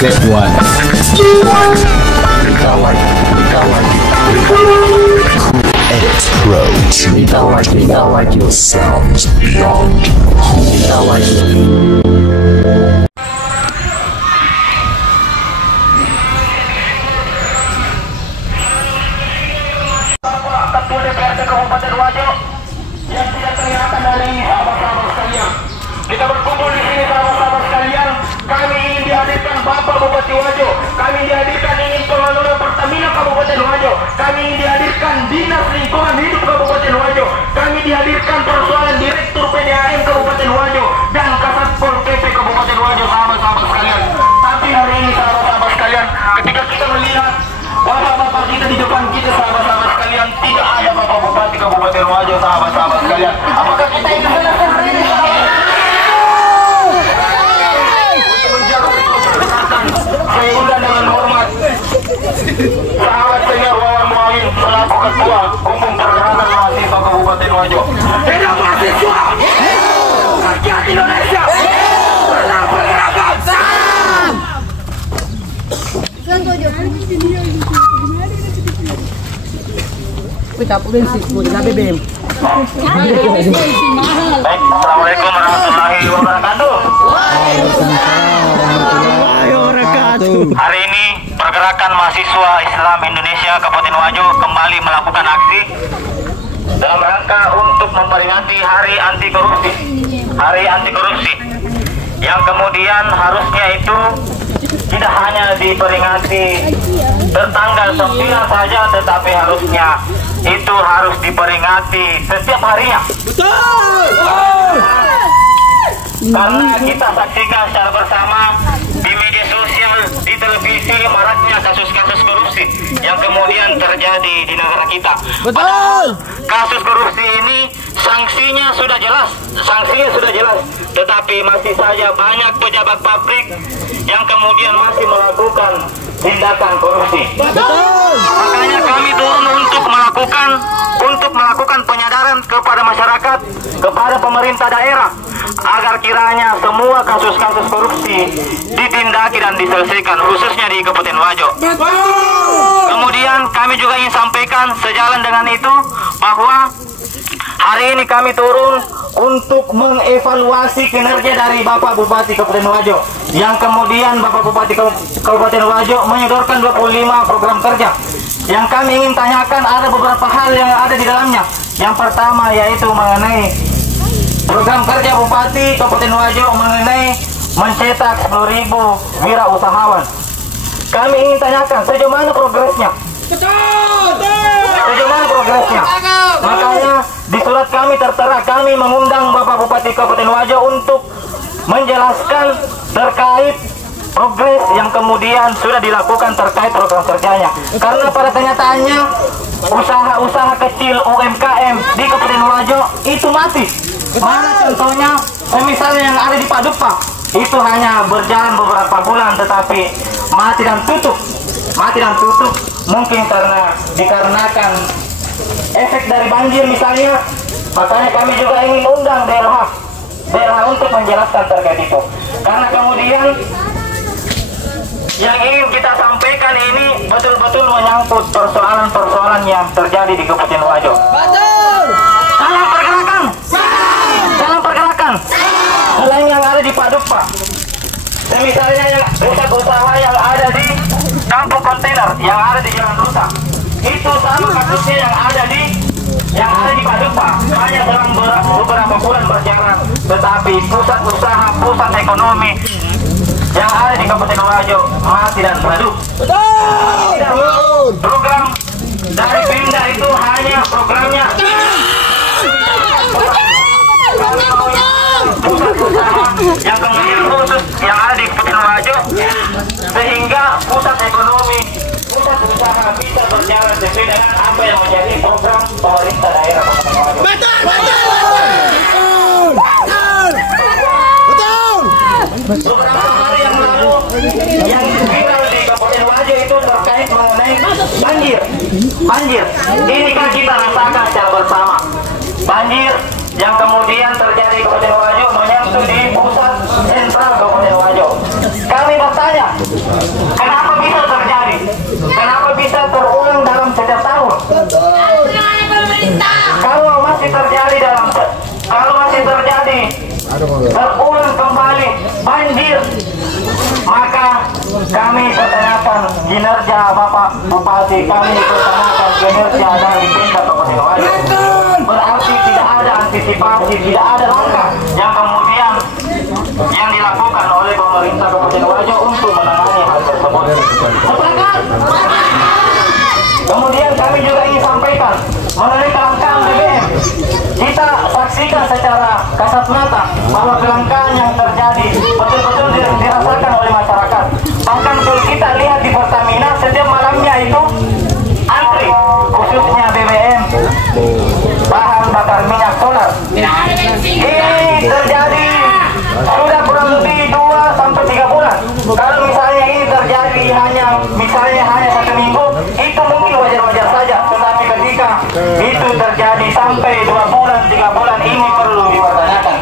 Step 1. Edit Pro 2. Your sounds beyond cool. Ketua DPRD Kabupaten Wajo yang tidak kelihatan dari ini, sahabat-sahabat sekalian. Kita berkumpul di sini, sahabat-sahabat sekalian. Kami ingin dihadirkan Bapak Bupati Wajo. Kami dihadirkan ingin pengelola Pertamina Kabupaten Wajo. Kami ingin dihadirkan Dinas Lingkungan Hidup Kabupaten Wajo. Kami dihadirkan persoalan Direktur PDAM Kabupaten Wajo dan Kasatpol PP Kabupaten Wajo, sahabat-sahabat sekalian. Tapi hari ini, sahabat-sahabat sekalian, ketika kita melihat bapak-bapak kita di depan kita, sahabat-sahabat sekalian, tidak ada Bapak Bupati Kabupaten Wajo, sahabat-sahabat sekalian. Apakah kita ingin menjelaskan hari ini? Saya undang dengan hormat sahabat senior Wawan Muawin selaku Ketua Umum Pergerakan Mahasiswa Kabupaten Wajo. Hidup mahasiswa, rakyat Indonesia, bersama pergerakan. Baik, assalamualaikum warahmatullahi wabarakatuh. Hari ini Pergerakan Mahasiswa Islam Indonesia Kabupaten Wajo kembali melakukan aksi dalam rangka untuk memperingati Hari Anti Korupsi. Hari Anti Korupsi yang kemudian harusnya itu tidak hanya diperingati tertanggal 9 saja, tetapi harusnya itu harus diperingati setiap harinya. Karena kita saksikan secara bersama di media sosial, di televisi, maraknya kasus-kasus korupsi yang kemudian terjadi di negara kita. Betul. Kasus korupsi ini sanksinya sudah jelas, tetapi masih saja banyak pejabat pabrik yang kemudian masih melakukan tindakan korupsi. Betul. Makanya kami turun untuk melakukan penyadaran kepada masyarakat, kepada pemerintah daerah, agar kiranya semua kasus-kasus korupsi ditindaki dan diselesaikan, khususnya di Kabupaten Wajo. Kemudian kami juga ingin sampaikan sejalan dengan itu bahwa hari ini kami turun untuk mengevaluasi kinerja dari Bapak Bupati Kabupaten Wajo, yang kemudian Bapak Bupati Kabupaten Wajo menyodorkan 25 program kerja. Yang kami ingin tanyakan, ada beberapa hal yang ada di dalamnya. Yang pertama yaitu mengenai program kerja Bupati Kabupaten Wajo mengenai mencetak 10.000 wirausahawan. Kami ingin tanyakan sejauh mana progresnya. Sejauh mana progresnya? Makanya di surat kami tertera, kami mengundang Bapak Bupati Kabupaten Wajo untuk menjelaskan terkait progres yang kemudian sudah dilakukan terkait program kerjanya. Karena pada kenyataannya usaha-usaha kecil UMKM di Kabupaten Wajo itu mati. Mana contohnya, misalnya yang ada di Padupa, itu hanya berjalan beberapa bulan tetapi mati dan tutup. Mungkin dikarenakan efek dari banjir misalnya. Makanya kami juga ingin undang daerah untuk menjelaskan terkait itu. Karena kemudian yang ingin kita sampaikan ini betul-betul menyangkut persoalan-persoalan yang terjadi di Kabupaten Wajo. Betul. Salam pergerakan. Selain yang ada di Padupa, misalnya yang pusat usaha yang ada di kampung kontainer, yang ada di Jalan Rusa, itu sama kasusnya yang ada di Padupa. Hanya dalam beberapa bulan berjalan, tetapi pusat usaha, pusat ekonomi yang ada di Kabupaten Wajo mati dan redup. Program dari Pemda itu hanya programnya pusat usaha yang kemudian khusus yang ada di Kabupaten Wajo, sehingga pusat ekonomi, pusat usaha bisa berjalan sesuai dengan apa yang menjadi program pemerintah daerah Kabupaten Wajo. Betul. Beberapa hari yang lalu yang viral di Kabupaten Wajo itu terkait mengenai banjir. Ini kan kita rasakan secara bersama. Banjir yang kemudian terjadi di Kabupaten Wajo menyentuh di pusat sentral Kabupaten Wajo. Kami bertanya bertanya-tanya, kenapa bisa terjadi? Kenapa bisa terulang dalam setiap tahun? Kalau masih terjadi terulang kembali banjir, maka kami pertanyakan kinerja Bapak Bupati, kami pertanyakan kinerja dari Pemda Kabupaten Wajo. Berarti tidak ada antisipasi, tidak ada langkah yang kemudian yang dilakukan oleh pemerintah Kabupaten Wajo untuk menangani hal tersebut. Sepakat? Kemudian kami juga ingin sampaikan mengenai kelangkaan BBM. Kita saksikan secara kasat mata bahwa kelangkaan yang terjadi betul-betul dirasakan oleh masyarakat. Bahkan kalau kita lihat di Pertamina setiap malamnya itu antri, khususnya BBM, bahan bakar minyak solar. Ini terjadi sudah kurang lebih 2 sampai 3 bulan. Kalau misalnya ini terjadi hanya 1 minggu, itu mungkin wajar-wajar saja. Tetapi ketika itu terjadi sampai 2 bulan, 3 bulan, ini perlu dipertanyakan.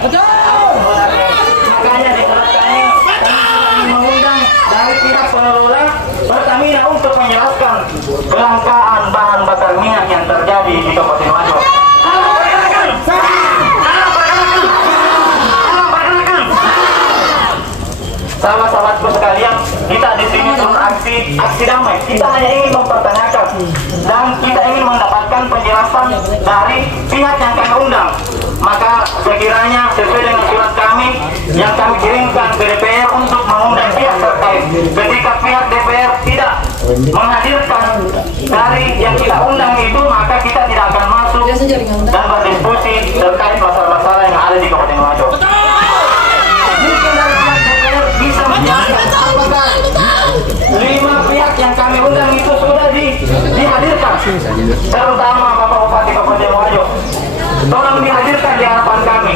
Makanya kami mengundang dari pihak pengelola Pertamina untuk menjelaskan kelangkaan bahan bakar minyak yang terjadi di Kabupaten Wajo. Sahabat-sahabatku sekalian, kita di sini aksi damai. Kita hanya ingin mempertanyakan dan kita ingin mendapatkan penjelasan dari pihak yang kami undang. Maka sekiranya sesuai dengan surat kami yang kami kirimkan ke DPR untuk mengundang pihak terkait. Ketika pihak DPR tidak menghadirkan dari yang kita undang itu, maka kita tidak akan masuk dan berdiskusi terkait masalah-masalah yang ada di Kabupaten Wajo. Mungkin dari pihak DPR bisa menjelaskan apakah 5 pihak yang kami undang itu sudah dihadirkan, terutama Bapak Bupati Kabupaten Wajo. Tolong dihadirkan di hadapan kami.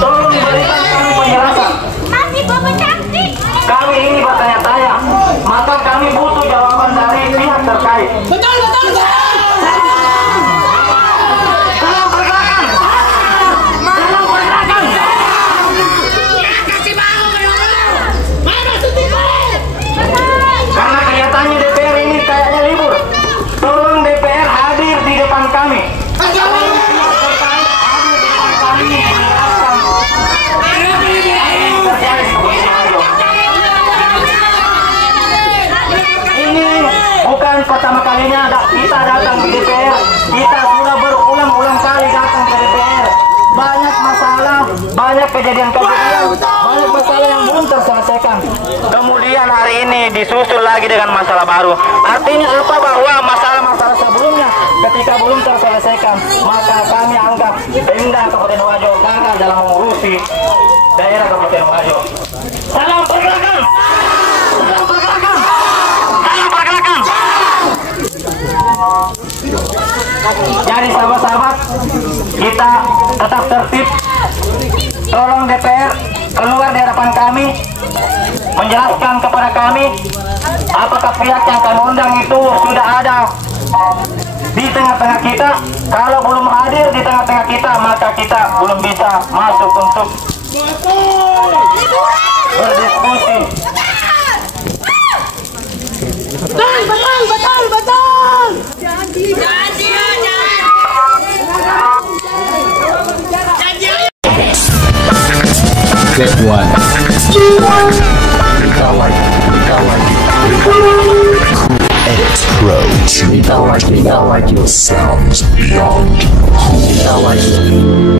Tolong diberikan kami penjelasan. Kami ini bertanya-tanya, maka kami butuh jawaban dari pihak terkait. Betul. Karena kelihatannya DPR ini kayaknya libur. Tolong DPR hadir di depan kami. Ini bukan pertama kalinya kita datang ke DPR. Kita sudah berulang-ulang kali datang ke DPR. Banyak masalah, banyak kejadian-kejadian, banyak masalah yang belum terselesaikan. Kemudian hari ini disusul lagi dengan masalah baru. Artinya apa? Bahwa masalah-masalah sebelumnya ketika belum terselesaikan, maka kami anggap Pemda Kabupaten Wajo gagal dalam mengurusi daerah Kabupaten Wajo. Salam pergerakan! Salam pergerakan! Salam pergerakan! Jadi sahabat-sahabat, kita tetap tertib. Tolong DPR keluar di hadapan kami, menjelaskan kepada kami apakah pihak yang kami undang itu sudah ada di tengah-tengah kita. Kalau belum hadir di tengah-tengah kita, maka kita belum bisa masuk untuk berdiskusi. Betul. Step 1. Edit Pro. Sounds beyond cool.